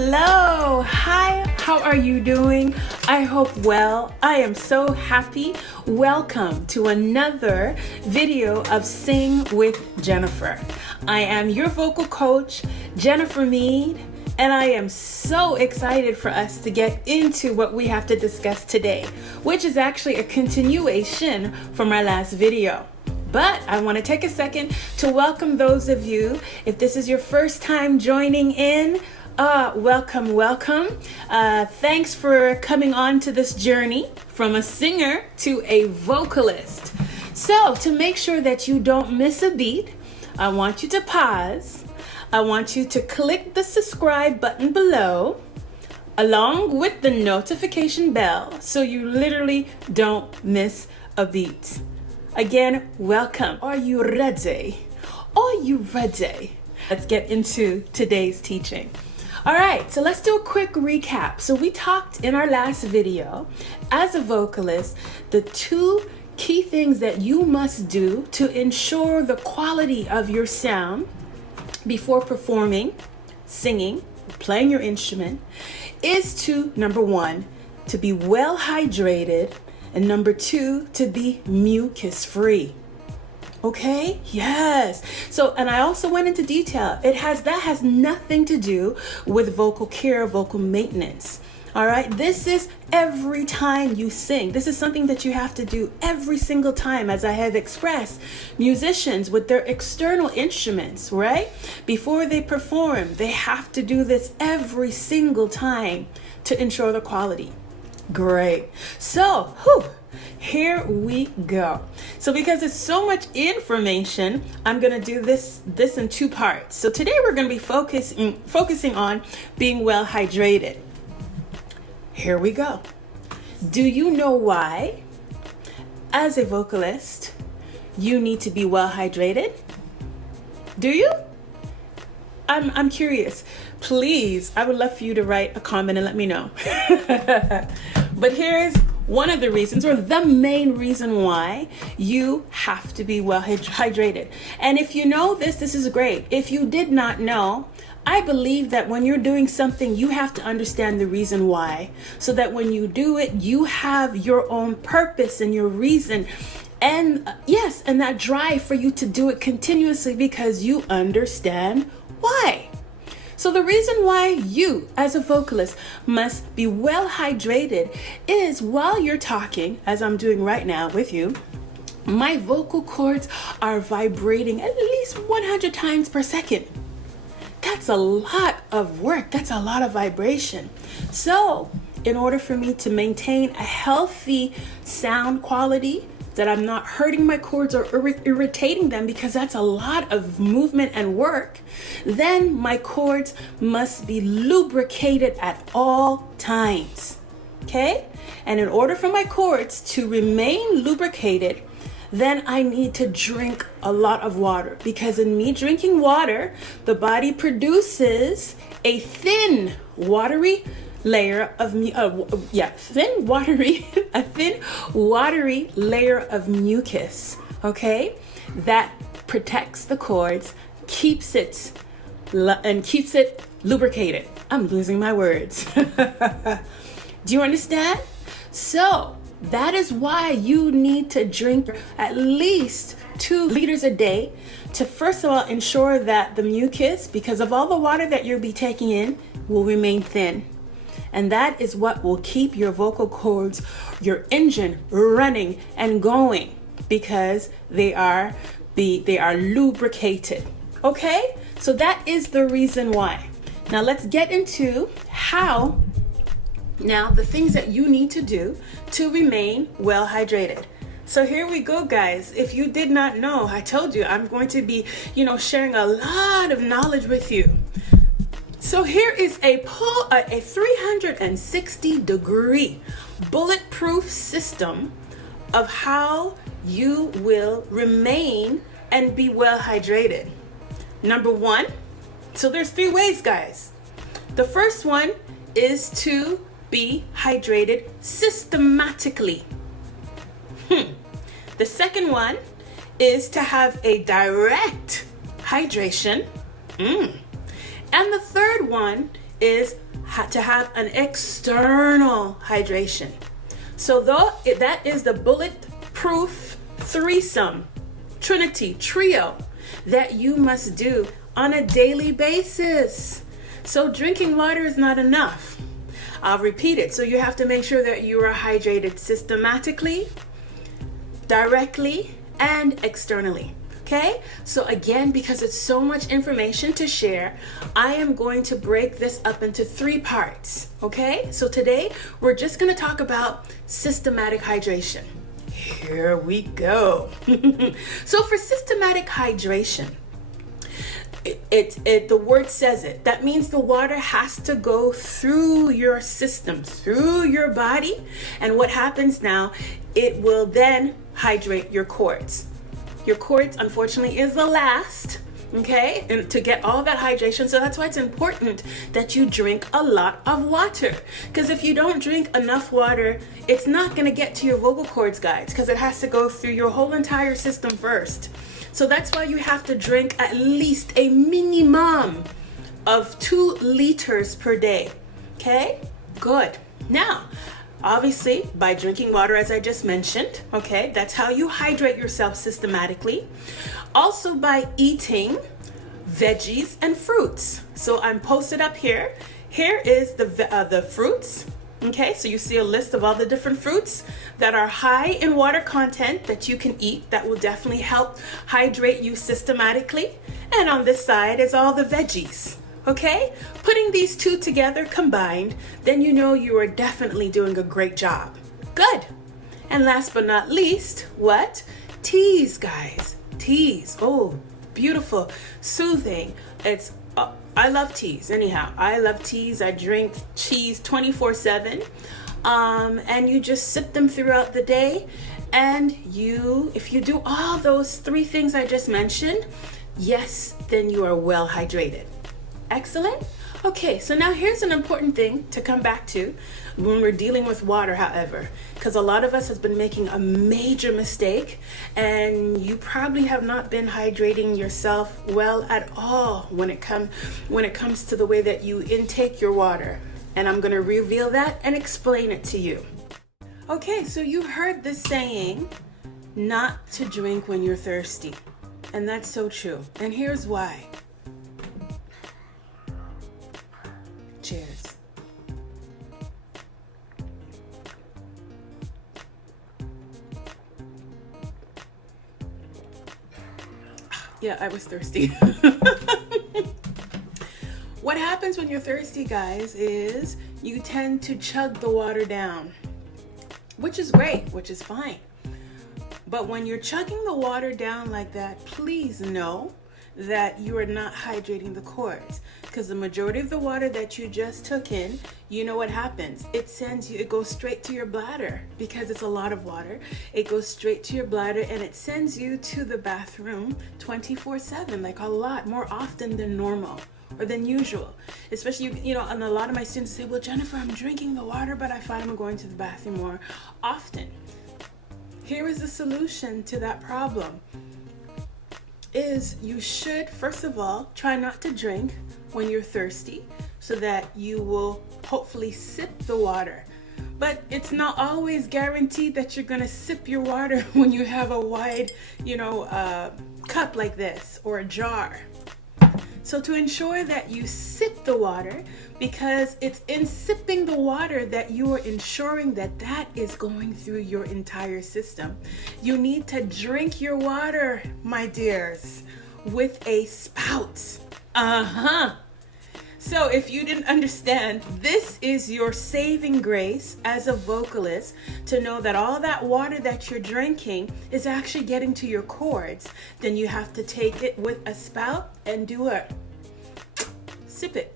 Hello, hi, how are you doing? I hope well. I am so happy. Welcome to another video of Sing with Jennifer. I am your vocal coach, Jennifer Mead, and I am so excited for us to get into what we have to discuss today, which is actually a continuation from our last video. But I want to take a second to welcome those of you. If this is your first time joining in, welcome. Thanks for coming on to this journey from a singer to a vocalist. So to make sure that you don't miss a beat, I want you to pause. I want you to click the subscribe button below, along with the notification bell, so you literally don't miss a beat. Again, welcome. Are you ready? Are you ready? Let's get into today's teaching. All right, so let's do a quick recap. So we talked in our last video, as a vocalist, the two key things that you must do to ensure the quality of your sound before performing, singing, playing your instrument is to, number one, to be well hydrated, and number two, to be mucus free. Okay? Yes. So, and I also went into detail. That has nothing to do with vocal care, vocal maintenance. All right? This is every time you sing. This is something that you have to do every single time, as I have expressed. Musicians with their external instruments, right? Before they perform, they have to do this every single time to ensure the quality. Great. So, here we go. So because it's so much information, I'm going to do this in two parts. So today we're going to be focusing on being well hydrated. Here we go. Do you know why, as a vocalist, you need to be well hydrated? Do you? I'm curious. Please, I would love for you to write a comment and let me know. But here's one of the reasons, or the main reason why you have to be well hydrated. And if you know this is great. If you did not know, I believe that when you're doing something, you have to understand the reason why, so that when you do it, you have your own purpose and your reason. And yes, and that drive for you to do it continuously because you understand why. So the reason why you, as a vocalist, must be well hydrated is while you're talking, as I'm doing right now with you, my vocal cords are vibrating at least 100 times per second. That's a lot of work. That's a lot of vibration. So in order for me to maintain a healthy sound quality, that I'm not hurting my cords or irritating them, because that's a lot of movement and work, then my cords must be lubricated at all times. Okay? And in order for my cords to remain lubricated, then I need to drink a lot of water, because in me drinking water, the body produces a thin, watery layer of thin watery layer of mucus, okay, that protects the cords, keeps it lubricated. I'm losing my words. Do you understand? So that is why you need to drink at least 2 liters a day to, first of all, ensure that the mucus, because of all the water that you'll be taking in, will remain thin. And that is what will keep your vocal cords, your engine running and going, because they are lubricated. Okay? So that is the reason why. Now let's get into the things that you need to do to remain well hydrated. So here we go, guys. If you did not know, I told you I'm going to be, sharing a lot of knowledge with you. So here is a 360-degree bulletproof system of how you will remain and be well hydrated. Number one, so there's 3 ways, guys. The first one is to be hydrated systematically. The second one is to have a direct hydration. And the third one is to have an external hydration. So that is the bulletproof threesome, trinity, trio that you must do on a daily basis. So drinking water is not enough. I'll repeat it. So you have to make sure that you are hydrated systematically, directly, and externally. Okay, so again, because it's so much information to share, I am going to break this up into 3 parts. Okay, so today we're just going to talk about systematic hydration. Here we go. So for systematic hydration, the word says it. That means the water has to go through your system, through your body, and what happens now, it will then hydrate your cords. Your cords, unfortunately, is the last, okay, and to get all that hydration. So that's why it's important that you drink a lot of water. Because if you don't drink enough water, it's not going to get to your vocal cords, guys, because it has to go through your whole entire system first. So that's why you have to drink at least a minimum of 2 liters per day. Okay, good. Now, obviously, by drinking water, as I just mentioned, okay, that's how you hydrate yourself systematically. Also by eating veggies and fruits. So I'm posted up here. Here is the fruits. Okay, so you see a list of all the different fruits that are high in water content that you can eat that will definitely help hydrate you systematically. And on this side is all the veggies. Okay, putting these 2 together combined, then you know you are definitely doing a great job. Good. And last but not least, what? Teas, guys. Teas. Oh, beautiful, soothing. I love teas. Anyhow, I love teas. I drink teas 24/7. And you just sip them throughout the day. And if you do all those 3 things I just mentioned, yes, then you are well hydrated. Excellent. Okay, so now here's an important thing to come back to when we're dealing with water, however, because a lot of us has been making a major mistake, and you probably have not been hydrating yourself well at all when it comes to the way that you intake your water. And I'm going to reveal that and explain it to you. Okay, so you heard this saying, not to drink when you're thirsty. And that's so true. And here's why. Cheers. Yeah, I was thirsty. What happens when you're thirsty, guys, is you tend to chug the water down, which is great, which is fine. But when you're chugging the water down like that, please know that you are not hydrating the cords, because the majority of the water that you just took in, you know what happens? It goes straight to your bladder, because it's a lot of water. It goes straight to your bladder and it sends you to the bathroom 24/7, like a lot more often than normal or than usual. Especially, and a lot of my students say, well, Jennifer, I'm drinking the water, but I find I'm going to the bathroom more often. Here is the solution to that problem. Is you should, first of all, try not to drink when you're thirsty, so that you will hopefully sip the water. But it's not always guaranteed that you're going to sip your water when you have a wide, cup like this or a jar. So to ensure that you sip the water, because it's in sipping the water that you are ensuring that that is going through your entire system. You need to drink your water, my dears, with a spout. So if you didn't understand, this is your saving grace as a vocalist, to know that all that water that you're drinking is actually getting to your cords. Then you have to take it with a spout and do a sip it.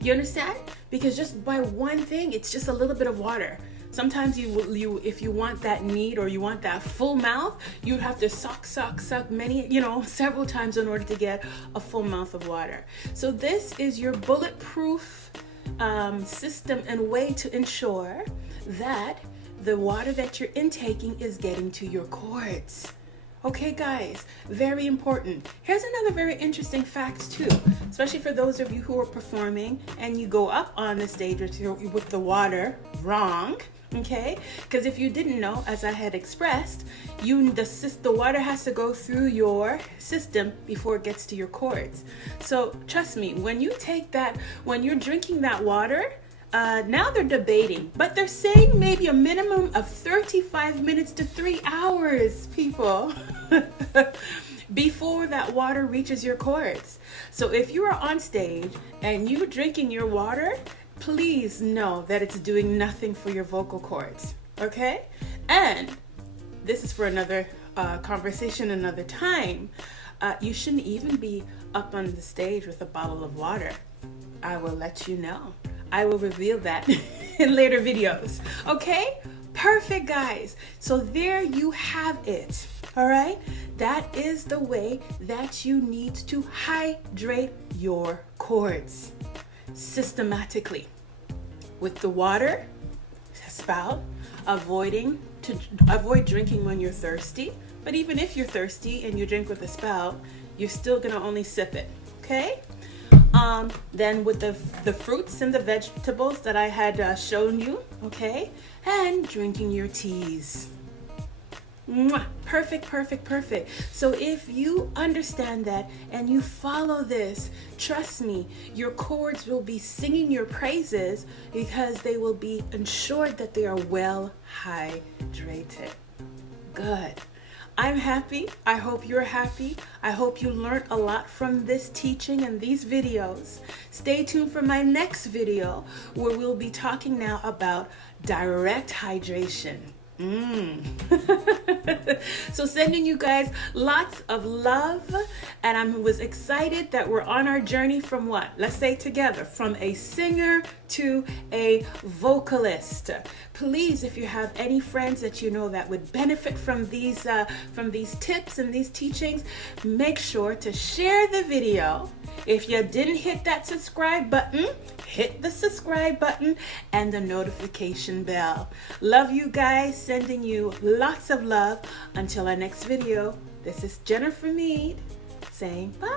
You understand? Because just by one thing, it's just a little bit of water. Sometimes you if you want that need, or you want that full mouth, you have to suck several times in order to get a full mouth of water. So this is your bulletproof system and way to ensure that the water that you're intaking is getting to your cords. Okay, guys, very important. Here's another very interesting fact too, especially for those of you who are performing and you go up on the stage with the water wrong. Okay, because if you didn't know, as I had expressed, the water has to go through your system before it gets to your cords. So trust me, when you're drinking that water, now they're debating, but they're saying maybe a minimum of 35 minutes to 3 hours, people, before that water reaches your cords. So if you are on stage and you're drinking your water, please know that it's doing nothing for your vocal cords, okay? And this is for another conversation another time. You shouldn't even be up on the stage with a bottle of water. I will let you know. I will reveal that in later videos. Okay? Perfect, guys. So there you have it. All right? That is the way that you need to hydrate your cords systematically. With the water spout, avoid drinking when you're thirsty. But even if you're thirsty and you drink with a spout, you're still gonna only sip it. Okay? Then with the fruits and the vegetables that I had shown you, okay, and drinking your teas. Mwah. Perfect, perfect, perfect. So if you understand that and you follow this, trust me, your cords will be singing your praises because they will be ensured that they are well hydrated. Good. I'm happy. I hope you're happy. I hope you learned a lot from this teaching and these videos. Stay tuned for my next video where we'll be talking now about direct hydration. So sending you guys lots of love, and I was excited that we're on our journey from what? Let's say together, from a singer to a vocalist. Please, if you have any friends that you know that would benefit from these tips and these teachings, make sure to share the video. If you didn't hit that subscribe button, hit the subscribe button and the notification bell. Love you guys, sending you lots of love. Until our next video, this is Jennifer Mead saying bye.